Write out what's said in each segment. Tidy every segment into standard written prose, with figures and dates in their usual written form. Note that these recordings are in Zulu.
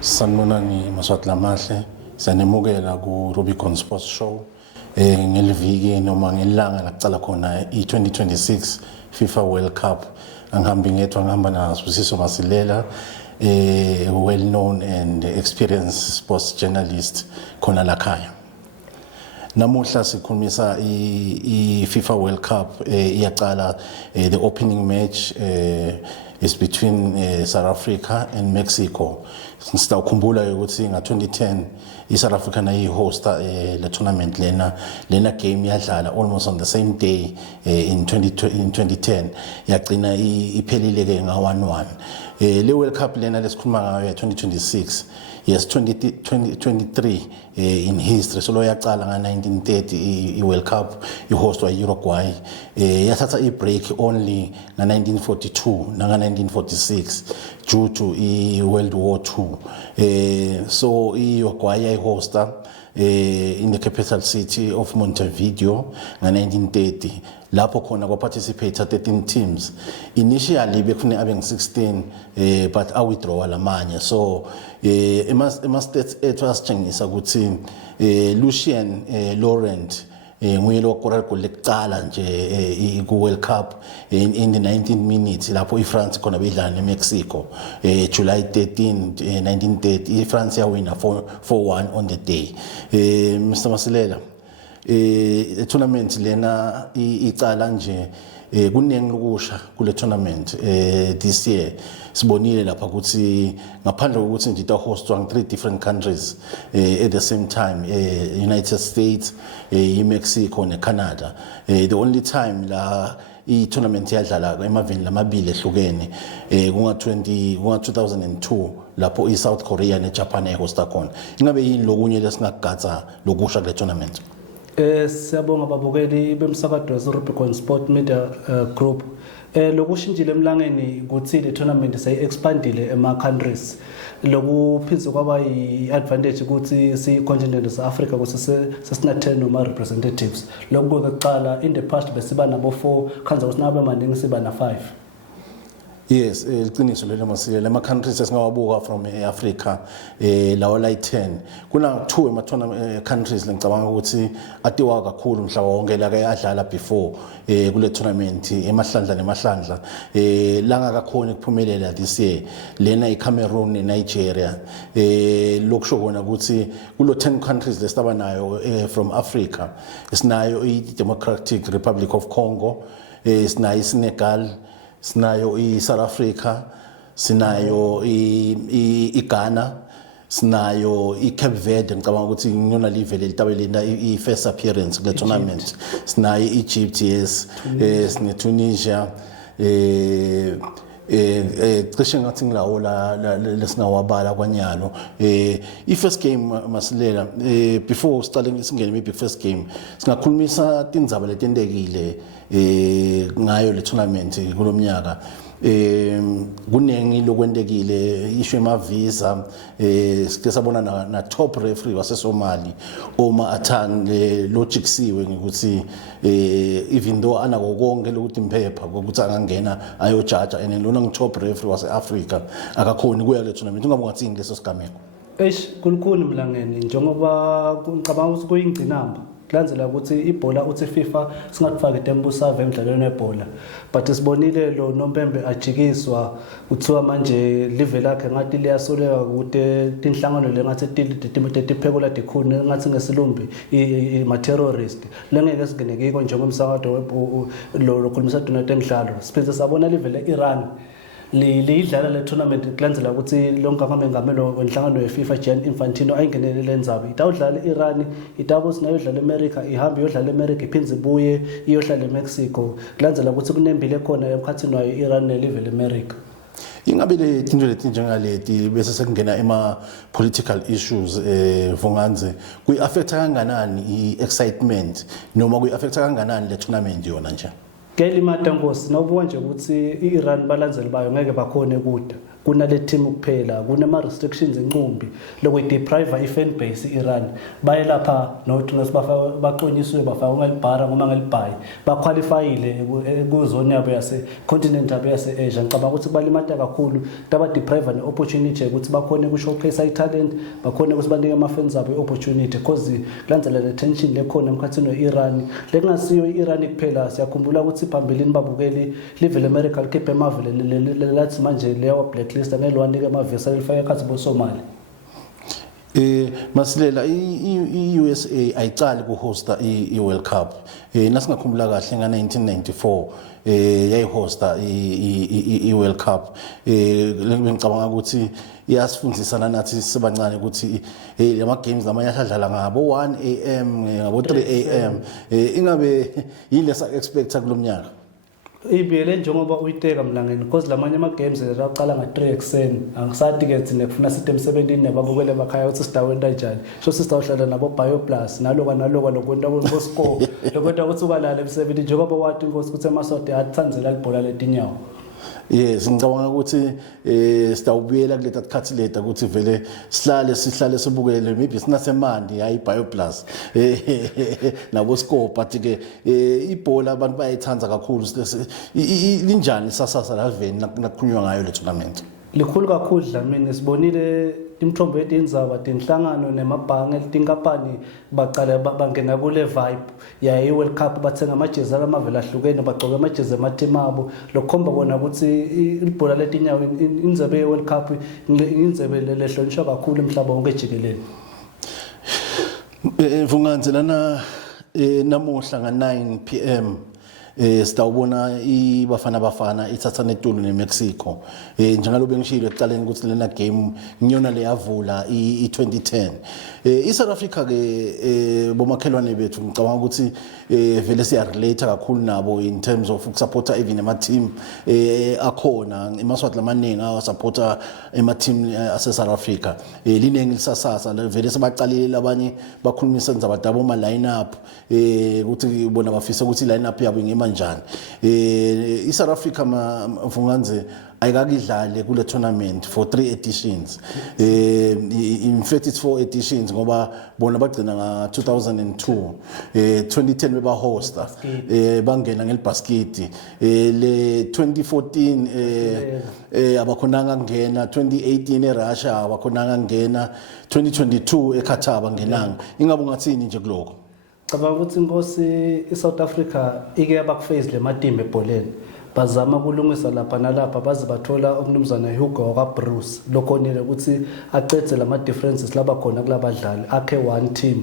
Sanibonani Maswati Lamahle, siyanemukela ku Rubicon Sports Show ngeliviki noma ngelanga lakucala khona i2026 FIFA World Cup. Ngihamba na Sibusiso Masilela, well known and experienced sports journalist khona lakhaya. Namuhla sikhulumisa i FIFA World Cup iyaqala. The opening match is between South Africa and Mexico. Sitawukhumbula ukuthi nga2010 iSouth Africa nayihosta le tournament lena game yadlala almost on the same day in 2010 yagcina iphelile ke nga 1-1. Le World Cup lena lesikhuluma ngayo ya 2026 yes 2023 in history. So lo yaqala nga 1930 i World Cup ihostwa Uruguay, yathatha i break only nga 1942 na nga 1946 due to World War II. So Uruguay hosta in the capital city of Montevideo nga 1930. Lapho khona participate 13 teams. Initially bekufune abe ngu16 but withdraw lamanye. So ema states ethu asitshengisa ukuthi Lucien Laurent nguye lo kora igoli lekuqala nje ku World Cup in the 19 minutes lapho iFrance khona bedlala neMexico July 13 1930. iFrance yawina 4-1 on the day. Mr. Masilela, tournament lena icala nje kunengi lokusha kule tournament this year. Sibonile lapha ukuthi ngaphandle kokuthi nje hostwa in 3 different countries at the same time, United States, Mexico ne Canada. The only time la tournament yadlala emaveni lamabili ehlukene kunga 2002 lapho South Korea ne Japan ehosta khona. Ingabe yini lokunye lesingagatsa lokusha kule tournament? Siyabonga babukeli bemsakazo weRubicon Sport Media Group. Lokushintshile emlangeni ukuthi le tournament sayi-expandile ema-countries. Lokuphinze kwaba yi-advantage ukuthi si-continent se-Africa ukuthi sesina-10 noma representatives. Lokhu kuqala in the past besiba nabo 4, khanza ukuthi nabe maningi siba na5. Yes, iqiniso lelo Masilela. Ama countries esingawabuka from Africa lawo la 10 kuna 2 ema countries ngicabanga ukuthi atiwa kakhulu mhlaba wonke la ke adlala before kule tournament emahlandla nemahlandla langa kakhona ukuphumelela this year lena iCameroon neNigeria. Lokusho kona ukuthi kulo 10 countries lesitaba nayo from Africa sinayo iDemocratic Republic of Congo, sinayo iSenegal, sinayo South Africa, sinayo Ghana, sinayo Cape Verde. Ngicabanga ukuthi ngiyona livele litabelenda first appearance kule tournament. Sinayo Egypt, yes, sine Tunisia, cishe ngathi ngilawo lesingawabala kwanyalo. I-first game Masilela, before starting singene maybe first game singakhulumisa tindzaba letendekile ngayo le tournament kulomnyaka. Kunengi lokwendekile, issue emavisa, sike sabona na top referee waseSomali Omar Atang lojiksiwe ngikuthi even though anako konke lokuthi imphepha ukuthi angangena ayojaja and lona ngitop referee waseAfrica akakhoni kuya le tournament. Ungabe ngathini leso sigameko? Kulikhulu mlangeni njengoba ngicabanga ukuthi kuyingcinamba kulandzela ukuthi ibhola uthi FIFA singakufaka itembu survey emidlalweni webhola, but sibonile lo Nompembe ajikiswa uthiwa manje live lakhe ngathi liyasoleka ukuthi tinhlangano lengathi tiphekula dikhuni ngathi ngesilumbi i-terrorist lengeke singenekiko njengomsakazo lo khulumisa donate emidlalo. Siphinde sabona live le-Iran lidlala le tournament kulandzela ukuthi lonke amengamelo wenhlangano yeFIFA Gianni Infantino ayingenele lenzaba. Itawudlala iRan, itawubuthi nayo idlala eAmerica, ihamba iyodlala eAmerica iphindze ibuye iyodlala eMexico. Kulandzela ukuthi kunembile khona emkhathini wayo iRan nelive leAmerica. Ingabe le tinto leti njengaleti bese sekungena political issues Vonganze kuyi-affecta kanganani i-excitement noma kuyi-affecta kanganani le tournament yona nje? Ngeli matangosi nawubuka nje ukuthi iIran balandzeli bayo ngeke bakhone kude kunale team kuphela kunema restrictions enqumbi lokuyideprive i-fan base i-Iran baye lapha noTunis baqonyiswe bafaka ngelibhara noma ngelibhayi baqualifyile kuzone yabo yase continent yabo yase Asia ngicabanga ukuthi balimata kakhulu tabadeprive ne-opportunity ukuthi bakhone ukushowcase i-talent bakhone ukuthi banike ama-fans abo i-opportunity because kulandela le tension lekhona emkhathini we-Iran lekungasiyo i-Iran kuphela siyakhumbula ukuthi phambilini babukeli live le-America likhiphe emavele lathi manje leyo blacklist angelwanike amavisa elifake ekhathi boSomali. Masilela i-USA ayicali kuhosta i-World Cup nasingakhumbula kahle nga-1994 yayihosta i-World Cup ngicabanga ukuthi iyasifundisana nathi sisebancane ukuthi lama games lamanye asadlala ngabo 1 AM ngabo 3 AM ingabe yile sa expecta kulomnyaka ibiyele njengoba uyiteka mlangeni because lamanye ama games aqala nga3 ekseni angisadi ke thina kufuna system 17 nababukele bakhaya ukuthi sidaweni kanjani so sisawuhlala nabo BioPlus naloka lokwenta ukuthi score lokwenta ukuthi ukalala em7 njengoba wathi inkosi ukuthi emasode athanzela libhola letinyawo. Yes ngicabanga ukuthi sitawubuyela kuleta tikhathi leta ukuthi vele sihlale sibukele maybe sinasemandi hayi BioPlus nabo score but ke ibhola abantu bayayithanza kakhulu linjani sasasa laveni nakukhulunywa ngayo le tournament likhulu kakhulu Dlamini sibonile imithombo yetindzaba tinhlangano nemabhange tinkampani baqala bangena kule vibe ya iWorld Cup bathenga amajezi amavela ahlukene bagcoka amajezi emateam abo lokukhomba kona ukuthi ibhola letinyawo indzebe yeWorld Cup indzebe lehlonishwa kakhulu emhlaba wonke jikelele. Vunganze lana namuhla nga9 PM sitawubona ibafana ithatha netulu neMexico njengalo bengishilo ekuqaleni ukuthi lena game ngiyona leyavula i2010 iSouth Africa ke bomakhelwane bethu ngicabanga ukuthi vele siya relate kakhulu nabo in terms of ukusupporta even ama team akhona emaswati lamaningi awasupporta ema team ase South Africa linengi lisasasa vele sebaqalile abanye bakhulumisa nzabadabo ma lineup ukuthi bona bafisa ukuthi lineup yabo ngemanjani iSouth Africa mfunganze ayikakidlale kule tournament for 3 editions in fact it's 4 editions ngoba bona bagcina nga 2002 2010 beba hosta bangena ngelibasket le 2014 abakhonanga ngena 2018 eRussia abakhonanga ngena 2022 eQatar bangenanga ingabe ungathini nje kuloko cabanga ukuthi inkosi iSouth Africa ike yabakuface le matimba ebholeni bazama kulungisa lapha nalapha baze bathola umnumzana Hugo wakwaBruce lokhonile ukuthi aqedze lama differences laba khona kulabadlali akhe one team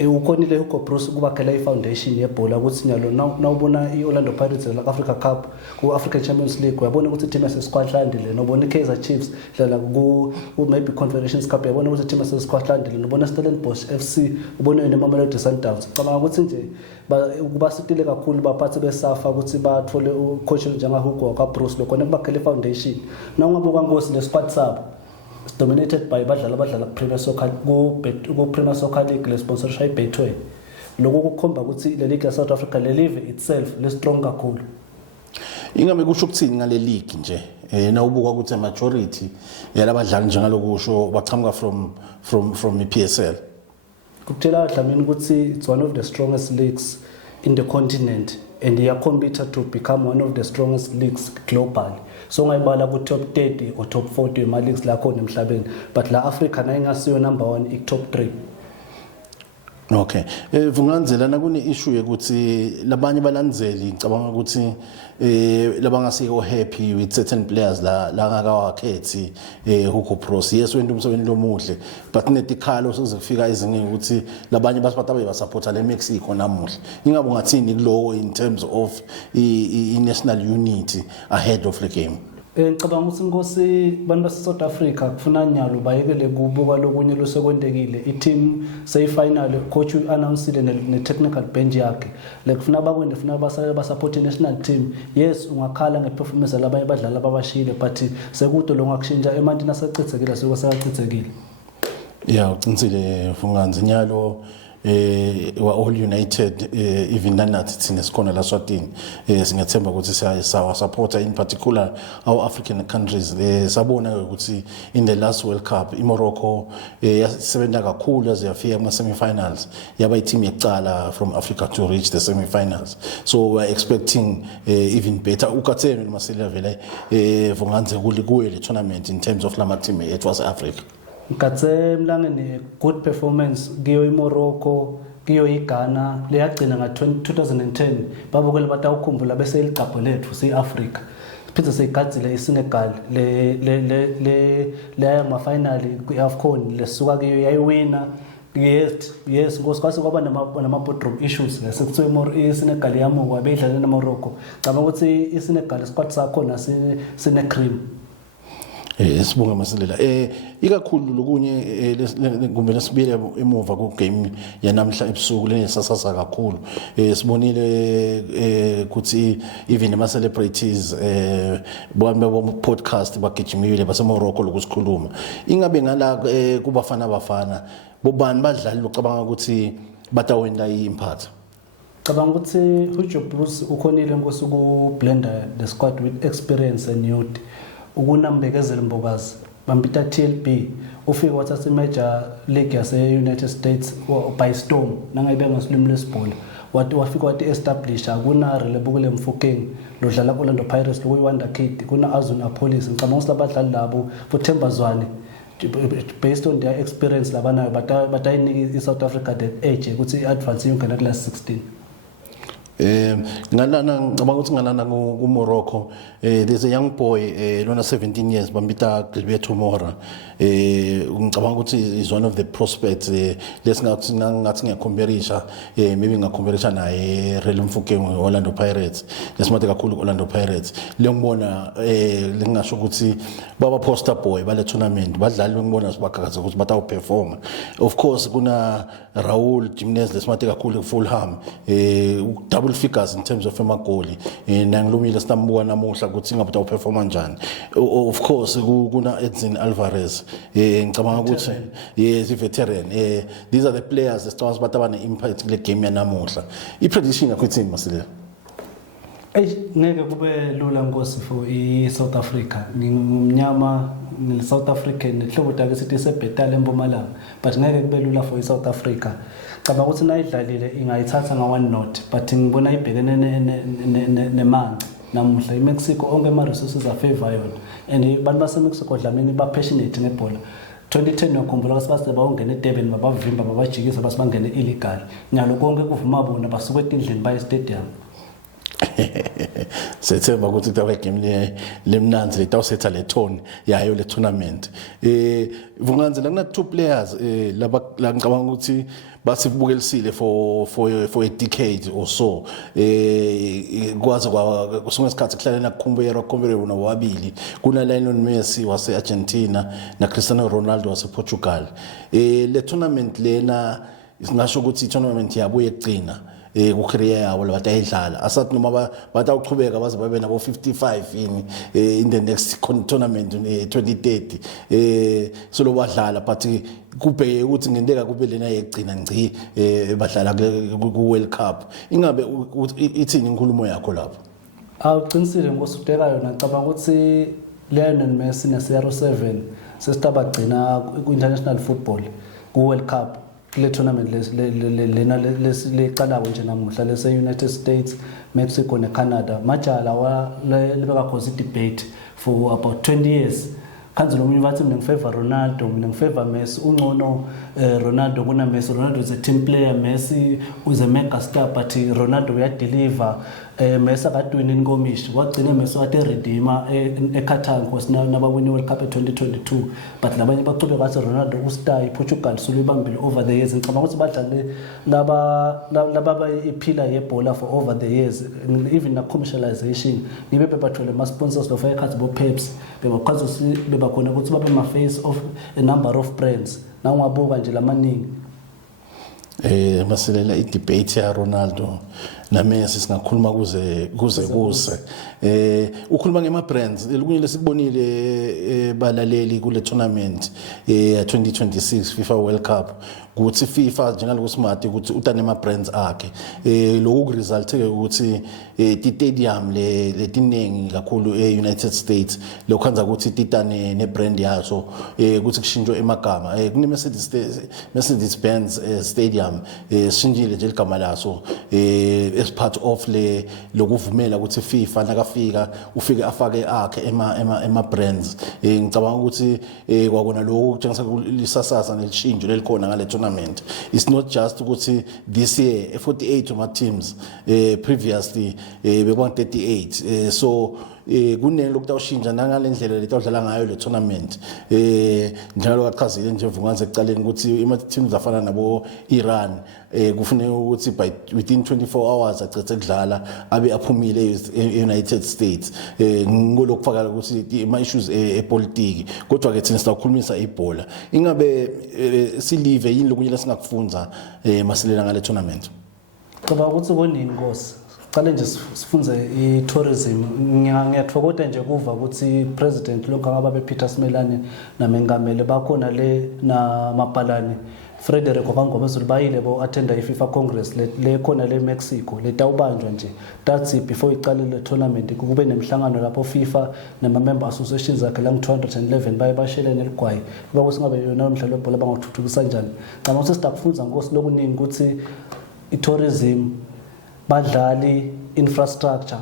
ukhonile Hugo Bruce kubakhela ifoundation yebhola ukuthi nyalo nawubona iOrlando Pirates la Africa Cup ku African Champions League uyabona ukuthi team yase Scotland le nobona iKaizer Chiefs dlala ku maybe Confederations Cup uyabona ukuthi team yase Scotland le nobona Stellenbosch FC ubona neMamelodi Sundowns cabanga ukuthi nje kubasitile kakhulu baphathe besafa ukuthi bathole ucoach njenga Hugo wakwaBruce lokhona kubakhela ifoundation nawungabuka ngosi le squad sabo dominated by badlala Premier Soccer ku Premier Soccer League le sponsorship Betway lokho kukhomba ukuthi le league ya South Africa le live itself le strong kakhulu ingabe kusho ukuthini ngale league nje nawubuka ukuthi majority yalabadlali njengalokusho baqhamuka from iPSL kuthela Dlamini ukuthi it's one of the strongest leagues in the continent and they are competed to become one of the strongest leagues globally so ngayibala ku top 30 or top 40 ema leagues la khona emhlabeni but la Africa na ingasiyo number 1 i top 3. Okay vunganzela na kune issue ukuthi labanye balandzeli ngicabanga ukuthi labangasiko happy with certain players la ngakawakhethi Hugo Bruce yes wena umsebenzi lomuhle but netikhalo sokufika ezinye ukuthi labanye basiphatha basupporta le Mexico namuhla ingabe ngathini kulowo in terms of i national unity ahead of the game ngicabanga ukuthi inkosi bantu base South Africa kufuna nyalo bayekele kubuka lokunye losekwendekile i-team sey-final coach announceile ne-technical bench yakhe lekufuna bakwende funa basale basupport national team yes ungakhala ngeperformance labanye badlali ababashile but sekude lo ngakushintsha emantini asachithekile sokosachithekile yeah uqinisile Funganze nyalo wa all united even nanathi thina sikhona la Swatini singathemba ukuthi siyawa supporter in particular our African countries sabona ukuthi in the last World Cup iMorocco yasebenza kakhulu yaze yafika kuma semi-finals yaba team yecala from Africa to reach the semi-finals so we're expecting even better ukatheme Masela vele vonganze kuwe le tournament in terms of lama team ethu was Africa. Ngikatse mlangeni good performance kiyo iMorocco kiyo iGhana leyagcina nga 2010 babukela batawukhumbula bese iligabho lethu siAfrica phithe seyigadzile iSenegal le ama final kwiAFCON lesuka kiyo yayiwina yes ngosikhathi kwaba nama boardroom issues sekuthiwe more iSenegal yamuka beyidlala neMorocco ngicabanga ukuthi iSenegal squad sakho sine cream sibonga Masilela ikakhulu lokunye kumbe lesibile emuva ku game yanamhla ebusuku lenesasasa kakhulu sibonile ukuthi even ama celebrities bombe podcast bagijimile baseMorocco lokusikhuluma ingabe ngala kubafana abafana bobani badlali locabanga ukuthi batawenda impact cabanga ukuthi uJoe Bruce ukhonile ngosuku blender the squad with experience and youth ukunambekezela imbokazi bambita TLB ufike wathatha major league yase United States by storm nangayibe ngasilimi lesibhola wafika wathi establish akuna relebukule Mfokeng lodlala Orlando Pirates lokuyiwanda kid kuna Azun Police ngicabanga ukuthi labadlali labo fuThemba Zwane based on their experience labanayo batayiniki iSouth Africa that age ukuthi advance yongena class 16 ngalana ngicabanga ukuthi ngalana ku Morocco there's a young boy lona 17 years bambita Gilberto Mora ngicabanga ukuthi is one of the prospects lesingathi ngiyakhomparisha maybe ngakhomparisha naye Relem Mfokeng Orlando Pirates lesimade kakhulu Orlando Pirates lengibona lengasho ukuthi baba poster boy bale tournament badlali ngibona sibakakaza ukuthi batawu perform of course kuna Raul Jimenez lesimade kakhulu Fulham double figures in terms of amagoli nangilumile sitambuka namuhla ukuthi ngabe perform kanjani of course kuna Edson Alvarez ngicabanga ukuthi yes veteran these are the players esithola bathi abane impact kule game yanamuhla iprediction yakho ithini Masilela ngeke kube lula ngosi for iSouth Africa ngimnyama South African nhlobo take sithi sebhetala eMpumalanga but ngeke kube lula for iSouth Africa cabanga ukuthi nayidlalile ingayithatha nga1 note but ngibona ibhekene nemanci namuhla iMexico onke ama resources afavor yona and bantu baseMexico dlamini ba passionate ngebhola 2010 ngikhumbula ukuthi base bawungena eDurban babavimba babajikisa base bangene illegal nyalo konke kuvuma bona basuka etindlini baye stadium sethemba ukuthi tawe game lemnanzi letawusetha le tone yayo le tournament vunganzela kuna two players laba ngicabanga ukuthi basibukelisile for a decade or so kwaze kusonke isikhathi kuhlalena Comparable nababili kuna Lionel Messi wase Argentina na Cristiano Ronaldo wase Portugal le tournament lena singasho ukuthi tournament yabo yegcina ku career yabo labatayidlala asathi noma batawuchubeka baze babe nabo 55 in the next tournament 2030 so lo badlala but kubheke ukuthi ngenteka kube lena yegcina ngci badlala ku World Cup ingabe ithini inkulumo yakho lapho awuqinisile ngosudeka yona ngicabanga ukuthi Lionel Messi na CR7 sesitabagcina ku international football ku World Cup le tournament lena leqala nje namuhla lese United States Mexico ne Canada majala lebeka cause debate for about 20 years kanzi nomunye bathi mina ngifavor Ronaldo mina ngifavor Messi ungcono Ronaldo kuna Messi Ronaldo is a team player Messi is a mega star but Ronaldo uyadeliver Messi akadwini inkomishi wagcina Messi wathi redeemer eQatar nkosina nabawini World Cup 2022 but labanye baqhubeka bathi Ronaldo ustar iPortugal sulibambile over the years ngicabanga ukuthi badlale laba iphila yebhola for over the years even na commercialization nibe bebathole ama sponsors of ekhathi bo Pepsi beba khona ukuthi babe ma face of a number of brands nawungabuka nje lamaningi Masilela idebate ya Ronaldo na Messi singakhuluma kuze ukhuluma ngema brands lokunye lesikubonile balaleli kule tournament ya 2026 FIFA World Cup ukuthi FIFA njengaloko smart ukuthi utane brands akhe lokhu result ke ukuthi ti stadium letiningi kakhulu eUnited States lokwenza ukuthi titane ne brand yaso ukuthi kushintshwe emagama kune Mercedes Benz stadium shinjile nje igama laso as part of lokuvumela ukuthi FIFA nakafika ufike afake akhe ema brands ngicabanga ukuthi kwakona lokho kutshengisa lisasasa nelishintsho lelikhona ngale tournament. It's not just ukuthi this year 48 of my teams previously bekwa 38 so kunene lokutawushintsha nangalendlela letawudlala ngayo le tournament njalo wachazile nje Vunganze ekucaleni ukuthi ima teams afana nabo Iran kufanele ukuthi within 24 hours acethe kudlala abe aphumile eUnited States ngolokufaka ukuthi ama issues epolitiki kodwa ke thina sizakhulumisa ibhola ingabe silive yini lokunye lesingakufunza masilela ngale tournament. Ngoba ukuthi konini Nkosi qale nje sifunze i-tourism ngiyathokoza nje kuva ukuthi president lo ngaba bePeter Smelane namengameli bakhona le namapalani Frederico Kangomezulu bayile bo attenda iFIFA Congress le khona le Mexico letawubanjwa nje that's before iqale le tournament kube nemhlangano lapho FIFA nama member associations akhe lang 211 baye bashelene eligwayi kuba kusingabe yona umdlalo webhola bangawuthuthukisa kanjani ngama ukuthi sidakufunza Nkosi lokuningi ukuthi i-tourism badlali infrastructure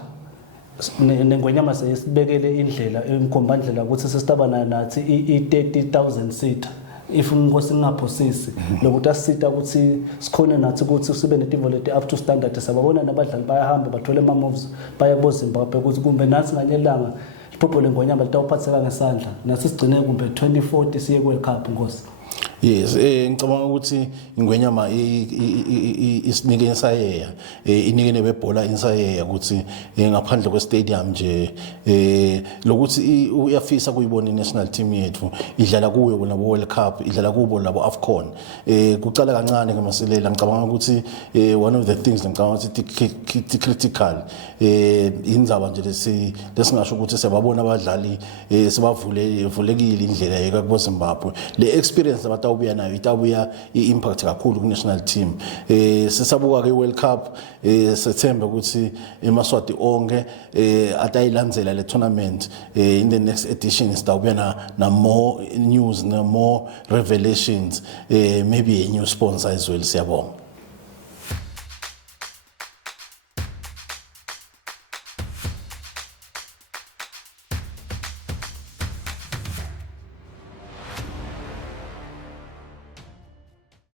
nengwenyama sesibekele indlela emkhombandlela ukuthi sesitaba nathi i-30,000 seat if Nkosi ngingaphosisi lokuthi asita ukuthi sikhona nathi ukuthi sibe netivolete up to standard sababona nabadlali bayahamba bathole ama moves baya boZimbabwe ukuthi kumbe nathi nganyelanga iphopho lengonyama litawuphatheka ngesandla nathi sigcine kumbe 2040 siye ku World Cup Nkosi. Yes ngicabanga ukuthi ingwenyama isinike insayeya inikene bebhola insayeya ukuthi ngaphandle kwe stadium nje lokuthi uyafisa kuyibona national team yethu idlala kuyo kulabo World Cup idlala kubo labo AFCON kucala kancane ngemaselela ngicabanga ukuthi one of the things ngicabanga ukuthi critical indzaba nje lesingasho ukuthi siyababona abadlali sibavulekile indlela yeka kubo Zimbabwe le experience abatawubuya nayo itabuya iimpact kakhulu ku national team sisabuka ke World Cup sethemba ukuthi emaswati onke atayilandzela le tournament in the next edition sitawubuya na more news na more revelations maybe a new sponsor as well siyabonga.